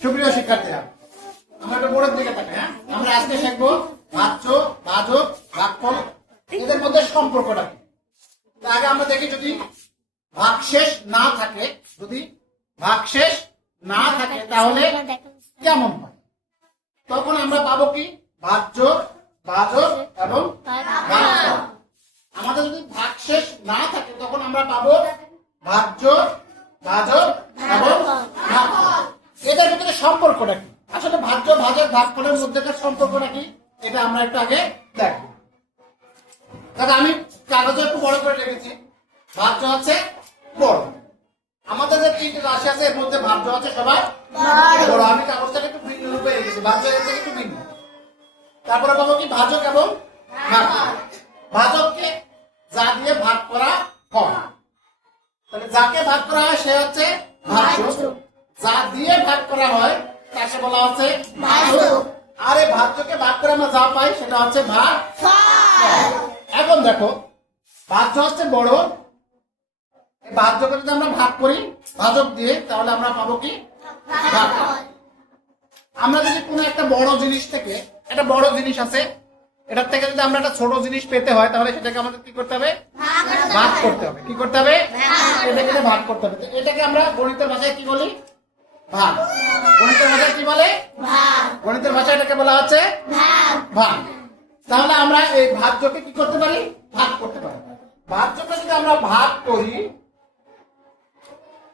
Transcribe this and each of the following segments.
সুপ্রিয় শিক্ষার্থীরা, আমরা একটা বোর্ডের দিকে তাকাই হ্যাঁ? আমরা আজকে শিখব ভাজ্য ভাজক ভাগফল এদের মধ্যে সম্পর্কটা কি? আগে আমরা দেখি যদি ভাগশেষ না থাকে, যদি ভাগশেষ না থাকে, তাহলে কেমন হয়? তখন আমরা পাবো কি? ভাজ্য ভাজক এবং আমাদের যদি ভাগশেষ না থাকে, তখন আমরা পাবো ভাজ্য ভাজক এবং এটার ভিতরে সম্পর্কটা কি? আসলে ভাজ্য ভাজক ভাগফলের মধ্যেকার সম্পর্কটা কি? এটা আমরা একটু আগে দেখব। দাদা আমি কাগজে একটু বড় করে রেখেছি। ভাজ্য আছে বড়। আমাদের যে তিনটে রাশি আছে এর মধ্যে ভাজ্য আছে সবাই বড়। আমি কাগজটাকে একটু ভিন্ন রূপে রেখেছি। ভাজ্য এর থেকে একটু ভিন্ন। তারপরে পাবো কি? ভাজক এবং ভাজককে যা দিয়ে ভাগ করা হয়। তাহলে যাকে ভাগ করা হয় সে হচ্ছে ভাজ্য যা দিয়ে ভাগ করা হয় তাকে বলা হচ্ছে আর এই ভাজ্যকে ভাগ করে আমরা যা পাই সেটা হচ্ছে ভাগ। এখন দেখো ভাজ্য হচ্ছে বড়। ভাজ্যকে যদি আমরা ভাগ করি ভাজক দিয়ে তাহলে আমরা পাবো কি? আমরা যদি কোনো একটা বড় জিনিস থেকে একটা বড় জিনিস আছে এটার থেকে যদি আমরা একটা ছোট জিনিস পেতে হয় তাহলে সেটাকে আমাদের কি করতে হবে? ভাগ করতে হবে। কি করতে হবে? এটাকে ভাগ করতে হবে। এটাকে আমরা গণিতের ভাষায় কি বলি? ভাগ গণিতের ভাষায় কি বলে? গণিতের ভাষায় এটাকে বলা হচ্ছে ভাগ তাহলে আমরা এই ভাজ্যকে কি করতে পারি? ভাগ করতে পারি। ভাজ্যকে যদি আমরা ভাগ করি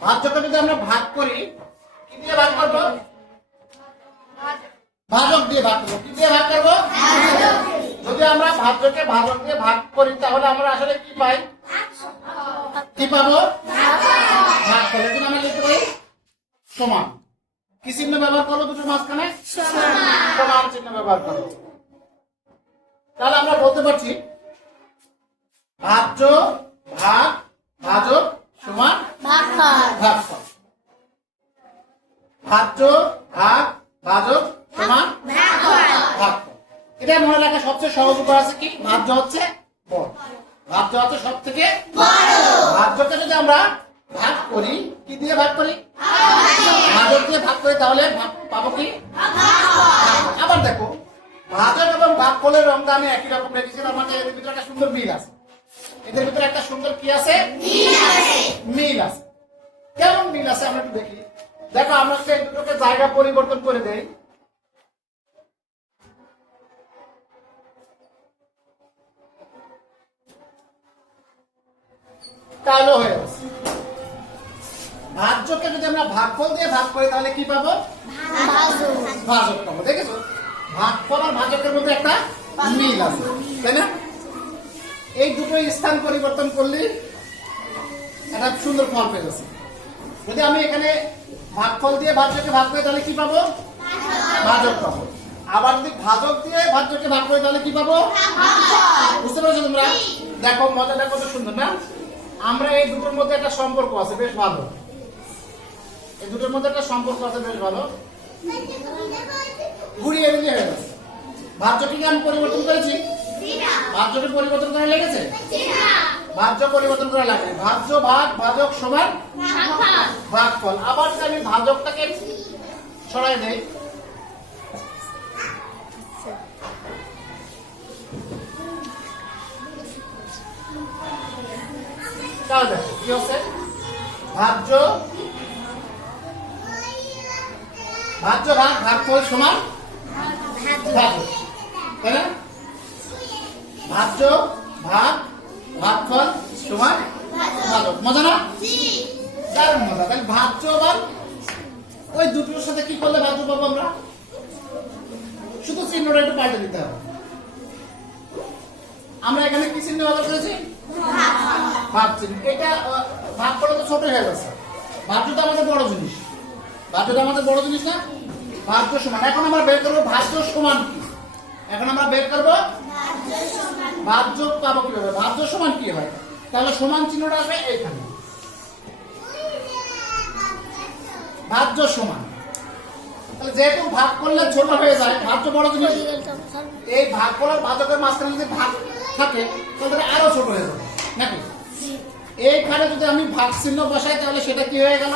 ভাজ্যকে যদি আমরা ভাগ করি কি দিয়ে ভাগ করব? ভাজক দিয়ে ভাগ করব। কি দিয়ে ভাগ করব? যদি আমরা ভাজ্যকে ভাজক দিয়ে ভাগ করি তাহলে আমরা আসলে কি পাই? কি পাবো ভাগ করলে যদি আমরা লিখতে পারি সমান। কি চিহ্ন ব্যবহার করব দুটো মাঝখানে? সমান। চিহ্ন ব্যবহার করব তাহলে আমরা বলতে পারছি ভাজ্য ভাগ ভাজক সমান ভাগফল। ভাজ্য ভাগ ভাজক সমান ভাগফল। এটা মনে রাখা সবচেয়ে সহজ উপায় আছে কি? ভাজ্য হচ্ছে বড়। ভাজ্য হচ্ছে সব থেকে ভাজ্যকে যদি আমরা ভাগ করি কি দিয়ে ভাগ করি? ভাজক দিয়ে ভাগ করি তাহলে পাবো কি? আবার দেখো ভাজক এবং ভাগফলের রংটা আমি একই রকম রেখেছি মানে এদের ভিতরে একটা সুন্দর মিল আছে। এদের ভিতরে একটা সুন্দর কি আছে? মিল আছে। কেমন মিল আছে আমরা একটু দেখি। দেখো আমরা এই দুটোকে জায়গা পরিবর্তন করে দেই। কালো হয়ে গেছে। ভাজ্যকে যদি আমরা ভাগফল দিয়ে ভাগ করি তাহলে কি পাবো? ভাজক। পাবো দেখেছ? ভাগফল আর ভাজকের মধ্যে একটা মিল আছে তাই না? এই দুটো স্থান পরিবর্তন করলে একটা সুন্দর ফল পেয়ে যাচ্ছে। যদি আমি এখানে ভাগফল দিয়ে ভাজ্যকে ভাগ করি তাহলে কি পাবো? ভাজক। পাবো। আবার যদি ভাজক দিয়ে ভাজ্যকে ভাগ করি তাহলে কি পাবো? বুঝতে পারছ তোমরা? দেখো মজাটা কত সুন্দর না? আমরা এই দুটোর মধ্যে একটা সম্পর্ক আছে বেশ ভালো। এই দুটোর মধ্যে একটা সম্পর্ক আছে বেশ ভালো। ঘুরিয়ে হয়ে গেছে ভাজ্যকে কি আমি পরিবর্তন করেছি? ভাজ্যকে পরিবর্তন করা লেগেছে? ভাজ্য পরিবর্তন করা লাগে ভাজ্য ভাগ ভাজক সমান ভাগফল। আবার আমি ভাজকটাকে সরাই দেই চিহ্ন এটা আহ, ভাগ করে তো ছোট হয়ে গেছে ভাজ্য তো আমাদের বড় জিনিস। ভাজ্য তো আমাদের বড় জিনিস না? সমান। এখন আমরা বের করব ভাজ্য সমান কি? এখন আমরা বের করব ভাজ্য পাবো কীভাবে? ভাজ্য সমান কি হয়? তাহলে সমান চিহ্নটা আসবে এইখানে ভাজ্য সমান। তাহলে যেহেতু ভাগ করলে ছোট হয়ে যায় ভাজ্য বড় জিনিস। এই ভাগ করার ভাজকের মাঝখানে যদি ভাগ থাকে তাহলে আরও ছোট হয়ে যাবে। নাকি এইখানে যদি আমি ভাগ চিহ্ন বসাই তাহলে সেটা কি হয়ে গেল?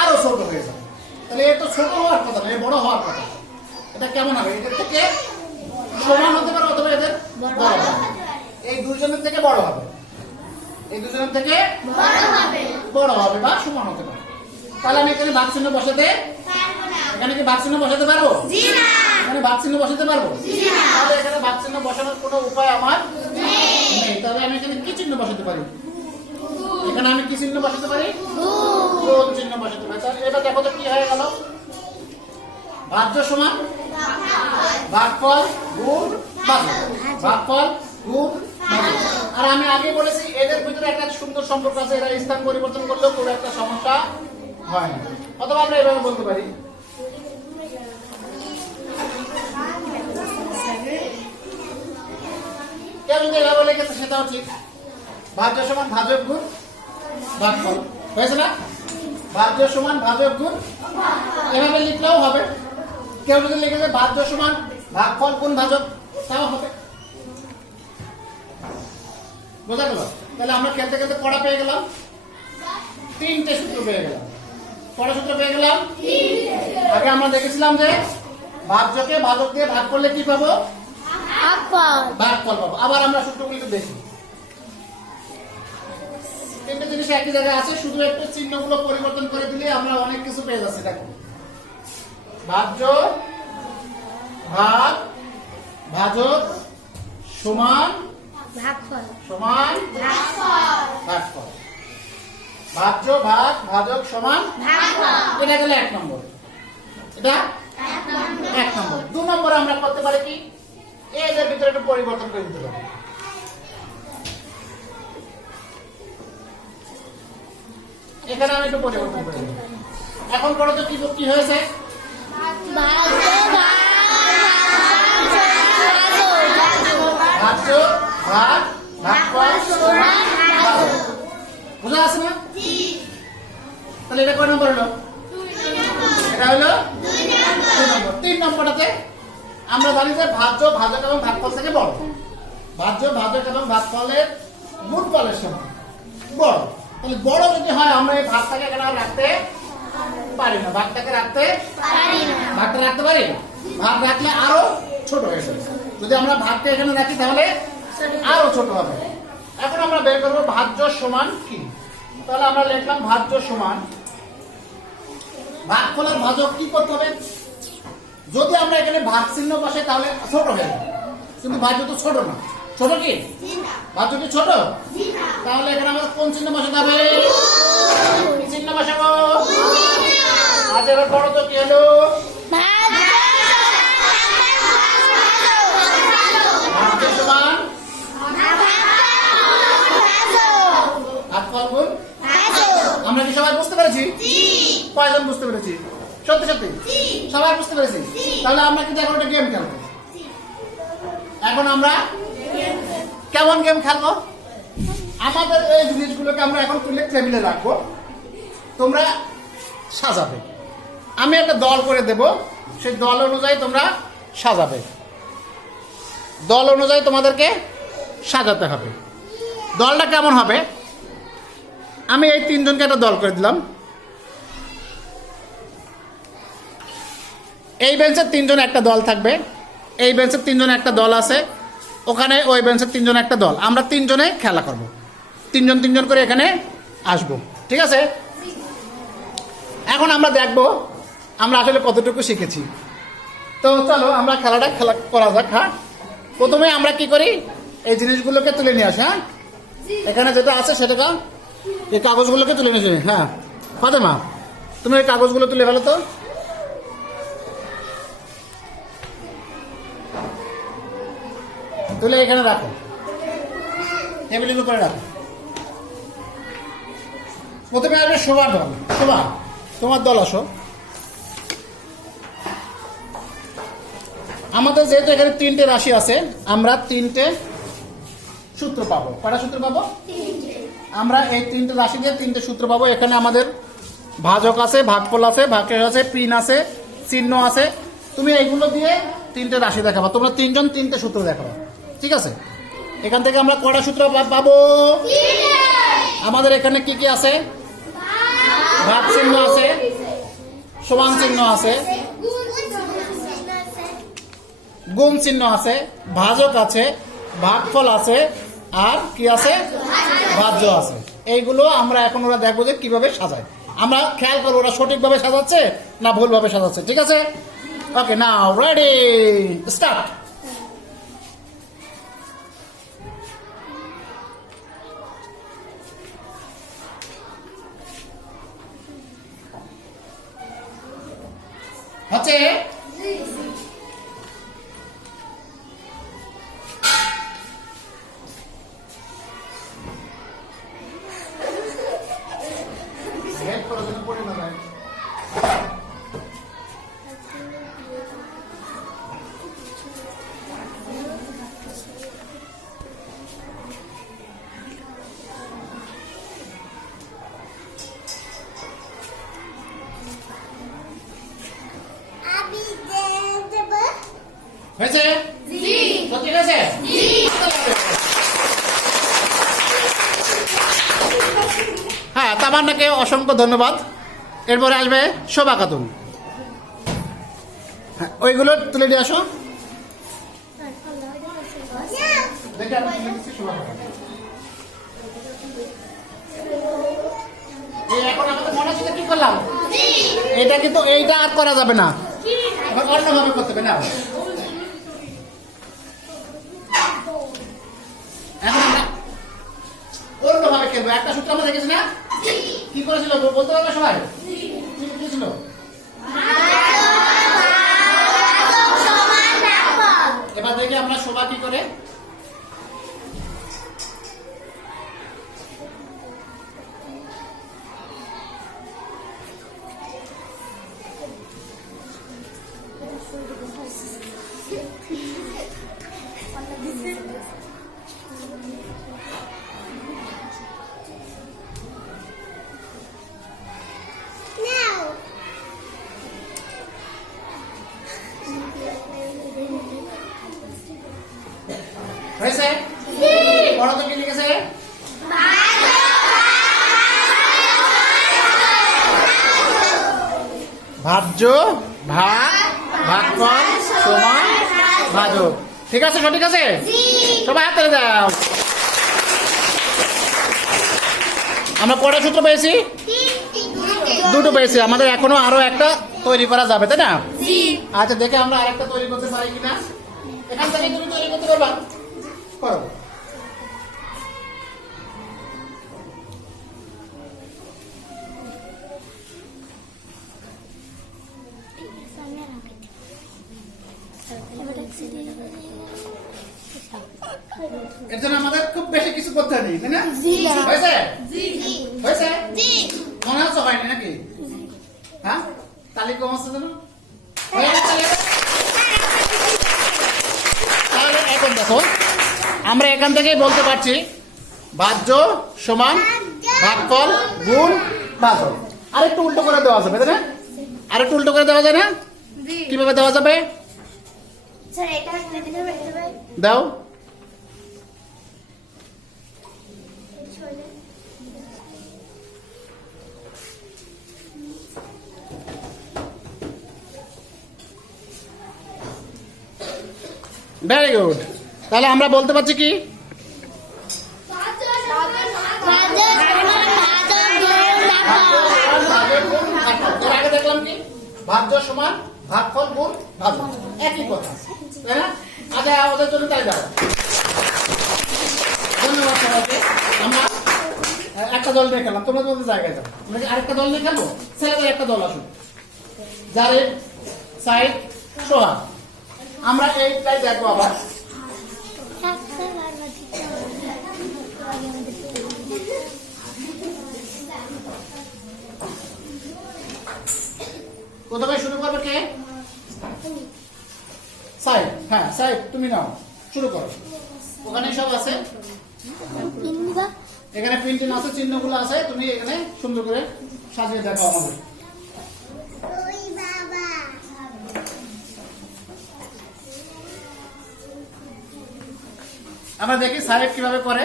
আরও ছোট হয়ে যাবে। তাহলে এ তো ছোট হওয়ার কথা না এ বড় হওয়ার কথা। এটা কেমন হবে? এদের থেকে সমান হতে পারে অথবা এদের বড় হবে? এই দুজনের থেকে বড় হবে। এই দুজনের থেকে বড় হবে বা সমান হতে পারে। তাহলে আমি এখানে বসাতে এখানে কি বসাতে পারব? এখানে ভাগ বসাতে পারব? তাহলে এখানে ভাগ বসানোর কোনো উপায় আমার নেই। তাহলে আমি এখানে কি চিহ্ন বসাতে পারি? এখানে আমি কি চিহ্ন বসাতে পারি? চিহ্ন বসাতে পারি? তাহলে এটা দেখো তো কি হয়ে গেল। ভাজ্য সমান ভাগফল গুণ ভাজক ভাগফল গুণ আর আমি আগে বলেছি এদের ভিতরে একটা সুন্দর সম্পর্ক আছে এরা স্থান পরিবর্তন করলেও কোনো একটা সমস্যা হয় অথবা আমরা এভাবে বলতে পারি। কেউ লিখেছে সেটাও ঠিক। সমান সমান ভাজক এভাবে লিখলেও হবে। কেউ যদি লিখেছে ভাজ্য সমান ভাগফল গুণ ভাজক তাও হবে। বোঝা গেল? তাহলে আমরা খেলতে খেলতে পড়া পেয়ে গেলাম? তিনটে সূত্র পেয়ে গেলাম। পড়া সূত্র পেয়ে গেলাম। আগে আমরা দেখেছিলাম যে ভাজ্যকে ভাজক দিয়ে ভাগ করলে কি পাবো? ভাগফল পাবো। আবার আমরা সূত্রগুলিকে দেখি। তিনটে জিনিস একই জায়গায় আছে শুধু একটু চিহ্নগুলো পরিবর্তন করে দিলে আমরা অনেক কিছু পেয়ে যাচ্ছি দেখো। ভাজ্য ভাগ ভাজক সমান সমান ভাগফল ভাজ্য ভাগ ভাজক সমান এটা গেল এক নম্বর। এটা এক নম্বর। দু নম্বর আমরা করতে পারি কি? এদের ভিতরে একটু পরিবর্তন করে দিতে পারি। এখানে আমি একটু পরিবর্তন করে এখন করো তো কি কি হয়েছে? ভাগ সমান ভাজক। বুঝা আছে না তাহলে এটা কয় নম্বর হলো? এটা হলো দুই নম্বর। তিন নম্বরটাতে আমরা জানি যে ভাজ্য ভাজক এবং ভাগফল থেকে বড়। ভাজ্য ভাজক এবং ভাগফলের গুণফলের সমান। বড়। তাহলে বড় যদি হয় আমরা এই ভাগটাকে এখানে রাখতে পারি না। ভাগটাকে রাখতে ভাগটা রাখতে পারি? ভাগ রাখলে আরও ছোট হয়ে যাবে। যদি আমরা ভাগটা এখানে রাখি তাহলে আরও ছোট হবে। এখন আমরা বের করব ভাজ্য সমান কি? তাহলে আমরা লিখলাম ভাজ্য সমান। ভাগ ভাগফলের ভাজক কি করতে হবে? যদি আমরা এখানে ভাগ চিহ্ন বসে তাহলে ছোট হয়ে যাবে। কিন্তু ভাজ্য তো ছোট না। ছোট কি? ভাজ্য কি ছোট? তাহলে এখানে আমাদের কোন চিহ্ন বসাতে হবে? চিহ্ন। বসাবো। আজ এবার বড় তো কি হলো ভাজ্য সমান ভাগফল গুণ আমরা কি সবাই বুঝতে পেরেছি? কয়জন বুঝতে পেরেছি? সত্যি সত্যি? সবাই বুঝতে পেরেছি? তাহলে আমরা কিন্তু এখন একটা গেম খেলব। এখন আমরা কেমন গেম খেলব? আমাদের এই জিনিসগুলোকে আমরা এখন তুলে টেবিলে রাখব। তোমরা সাজাবে। আমি একটা দল করে দেব। সেই দল অনুযায়ী তোমরা সাজাবে। দল অনুযায়ী তোমাদেরকে সাজাতে হবে। দলটা কেমন হবে? আমি এই তিনজনকে একটা দল করে দিলাম। এই বেঞ্চের তিনজন একটা দল থাকবে। এই বেঞ্চের তিনজন একটা দল আছে। ওখানে ওই বেঞ্চের তিনজন একটা দল। আমরা তিনজনে খেলা করব। তিনজন তিনজন করে এখানে আসব। ঠিক আছে? এখন আমরা দেখব আমরা আসলে কতটুকু শিখেছি। তো চলো আমরা খেলাটা খেলা করা যাক হ্যাঁ? প্রথমে আমরা কি করি? এই জিনিসগুলোকে তুলে নিয়ে আসি হ্যাঁ? এখানে যেটা আছে সেটা এই কাগজগুলোকে তুলে নিয়ে আসি হ্যাঁ। ফাতেমা, তুমি এই কাগজগুলো তুলে ফেলো তো। তুলে এখানে রাখো। টেবিলের উপরে রাখো। প্রথমে আসবে শোভার দল শোভা তোমার দল আসো। আমাদের যেহেতু এখানে তিনটে রাশি আছে, আমরা তিনটে সূত্র পাবো। কটা সূত্র পাবো? আমরা এই তিনটে রাশি দিয়ে তিনটে সূত্র পাবো। এখানে আমাদের ভাজক আছে, ভাগফল আছে ভাগের আছে, পিন আছে, চিহ্ন আছে। তুমি এইগুলো দিয়ে তিনটে রাশি দেখাবো। তোমরা তিনজন তিনটে সূত্র দেখাবো। ঠিক আছে? এখান থেকে আমরা কটা সূত্র পাবো? আমাদের এখানে কি কি আছে? ভাগ চিহ্ন আছে, সমান চিহ্ন আছে, গুণ চিহ্ন আছে, ভাজক আছে, ভাগফল আছে আর কি আছে? ভাজ্য আছে। এইগুলো আমরা এখন ওরা দেখব যে কীভাবে সাজায়। আমরা খেয়াল করব ওরা সঠিকভাবে সাজাচ্ছে না ভুলভাবে সাজাচ্ছে, ঠিক আছে? ওকে নাও রেডি স্টার্ট হচ্ছে? ধন্যবাদ। এরপরে আসবে শোভা খাতুন। হ্যাঁ ওইগুলো তুলে দিয়ে আসো। এটা কিন্তু এইটা আর করা যাবে না। অন্যভাবে করতে হবে না। এখন অন্যভাবে খেলব। একটা সূত্র আমরা দেখেছি না? কি করেছিল? বলতে পারবে সবাই? কি এবার দেখে আমরা সবাই কি করে? ঠিক আছে সঠিক আছে? সবাই হাত তুলে দাও। আমরা কটা সূত্র পেয়েছি? দুটো পেয়েছি। আমাদের এখনও আরও একটা তৈরি করা যাবে তাই না? আচ্ছা দেখে আমরা আরেকটা তৈরি করতে পারি কিনা? এখান থেকে তুমি তৈরি করতে পারবা। করো। এর জন্য আমাদের খুব বেশি কিছু করতে নেই তাই না? হয়েছে? হয়েছে? মনে হচ্ছে হয়নি নাকি? হ্যাঁ? কম হচ্ছে যেন তাহলে? তাহলে এখন দেখো আমরা এখান থেকেই বলতে পারছি বাহ্য সমান ভাগফল গুণ ভাজক আরেকটু উল্টো করে দেওয়া যাবে তাই না? আরেকটু উল্টো করে দেওয়া যায় না? কীভাবে দেওয়া যাবে। দাও। ভেরি গুড তাহলে আমরা বলতে পারছি কি? দেখলাম সমান একই কথা আচ্ছা জন্য তাই ধন্যবাদ আমরা একটা দল নিয়ে খেললাম তোমরা তোমাদের জায়গায় যাও। আরেকটা দল নিয়ে খেলব? ছেলেদের একটা দল আসুন যারে সাইড সোহা আমরা এইটাই দেখব আবার। কোথায় শুরু করবে কে? সাইড হ্যাঁ সাইড তুমি নাও শুরু করো। ওখানে সব আছে? এখানে প্রিন্টিং আছে চিহ্নগুলো আছে তুমি এখানে সুন্দর করে সাজিয়ে দেখো আমাদের। আমরা দেখি সাহেব কীভাবে করে।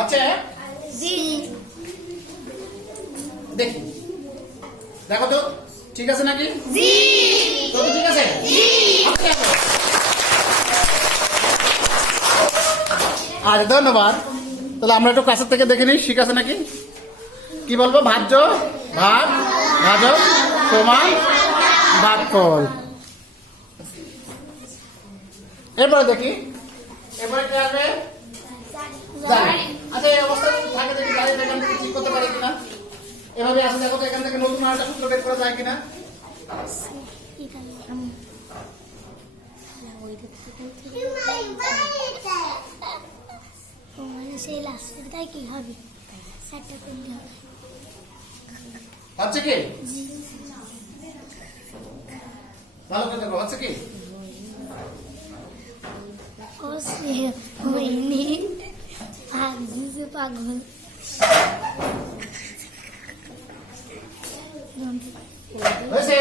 আচ্ছা ঠিক আছে নাকি? জি। তো ঠিক আছে? হাতে দেখো। আরে ধন্যবাদ। তাহলে আমরা একটু কাছের থেকে দেখে নিই ঠিক আছে নাকি? কি বলব? ভাজ্য? ভাত? ভাজক সমান ভাতফল এরপরে দেখি। এরপরে কি আসবে জানি। আচ্ছা এই অবস্থায় যদি থাকে দেখি জানি এখান থেকে ঠিক করতে পারি কিনা এভাবে আসে দেখো তো আরেকটা সূত্র বের করা যায় কিনা? লাস্টেরটাই কি? হবে চারটা করে দেখো হচ্ছে পাগল। হয়েছে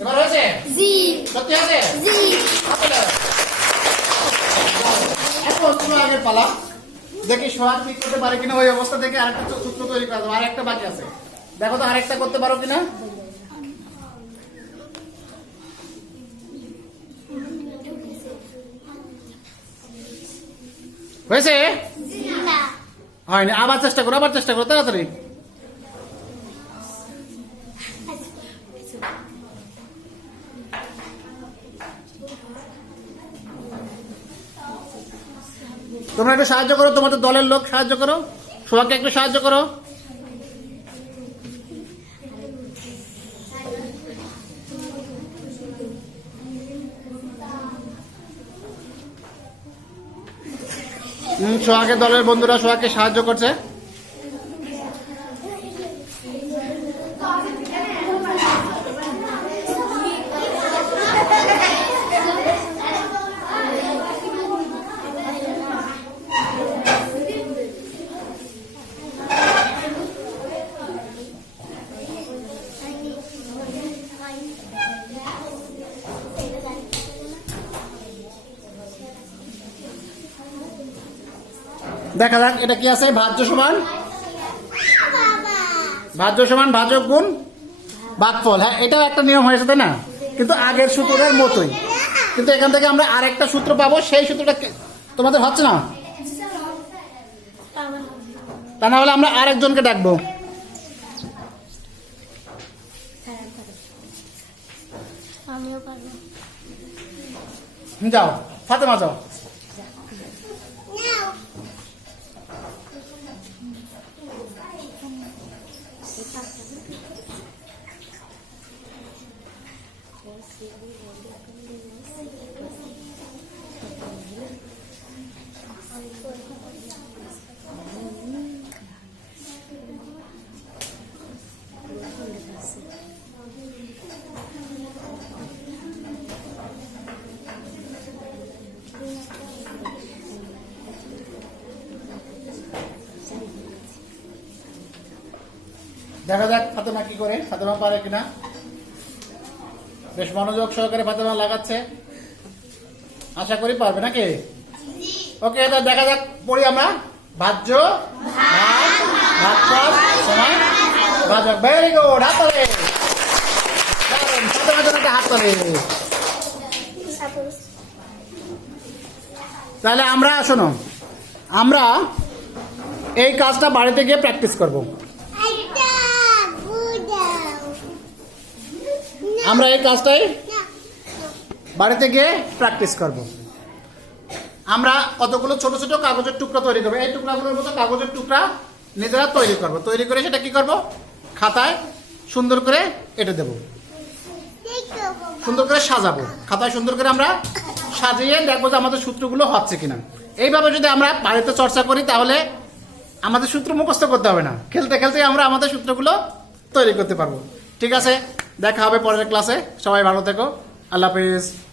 এবার হয়েছে সত্যি। এখন আগের পালা। দেখি করতে পারে কিনা ওই অবস্থা থেকে আরেকটা সূত্র তৈরি করা যাবে। আরেকটা বাকি আছে। দেখো তো আরেকটা করতে পারো কিনা? হয়েছে? হয়নি। আবার চেষ্টা করো আবার চেষ্টা করো তাড়াতাড়ি। তোমরা একটু সাহায্য করো তোমাদের দলের লোক, সাহায্য করো। সবাইকে একটু সাহায্য করো। সোহাগের দলের বন্ধুরা সোহাগকে সাহায্য করছে। দেখা যাক এটা কি আছে? ভাজ্য সমান? ভাজ্য সমান ভাজক গুণ ভাগফল হ্যাঁ এটাও একটা নিয়ম হয়েছে তাই না? কিন্তু আগের সূত্রের মতোই। কিন্তু এখান থেকে আমরা আরেকটা সূত্র পাবো সেই সূত্রটা তোমাদের হচ্ছে না? তা না হলে আমরা আরেকজনকে ডাকবো। যাও ফাতেমা যাও। দেখা যাক ফাতেমা কি করে ফাতেমা পারে কিনা বেশ মনোযোগ সহকারে ফাতেমা লাগাচ্ছে আশা করি পারবে নাকি ওকে এটা দেখা যাক পড়ি আমরা ভাজ্য ভেরি গুড হাত হাত তাহলে আমরা শোনো আমরা এই কাজটা বাড়িতে গিয়ে প্র্যাকটিস করব আমরা এই কাজটাই বাড়িতে গিয়ে প্র্যাকটিস করব। আমরা কতগুলো ছোট ছোট কাগজের টুকরা তৈরি করব। এই টুকরাগুলোর মতো কাগজের টুকরা নিজেরা তৈরি করব। তৈরি করে সেটা কি করব? খাতায় সুন্দর করে এঁটে দেব। সুন্দর করে সাজাবো। খাতায় সুন্দর করে আমরা সাজিয়ে দেখব যে আমাদের সূত্রগুলো হচ্ছে কিনা। এইভাবে যদি আমরা বাড়িতে চর্চা করি, তাহলে আমাদের সূত্র মুখস্থ করতে হবে না। খেলতে খেলতে আমরা আমাদের সূত্রগুলো তৈরি করতে পারব। ঠিক আছে? দেখা হবে পরের ক্লাসে সবাই ভালো থেকো। আল্লাহ হাফিজ।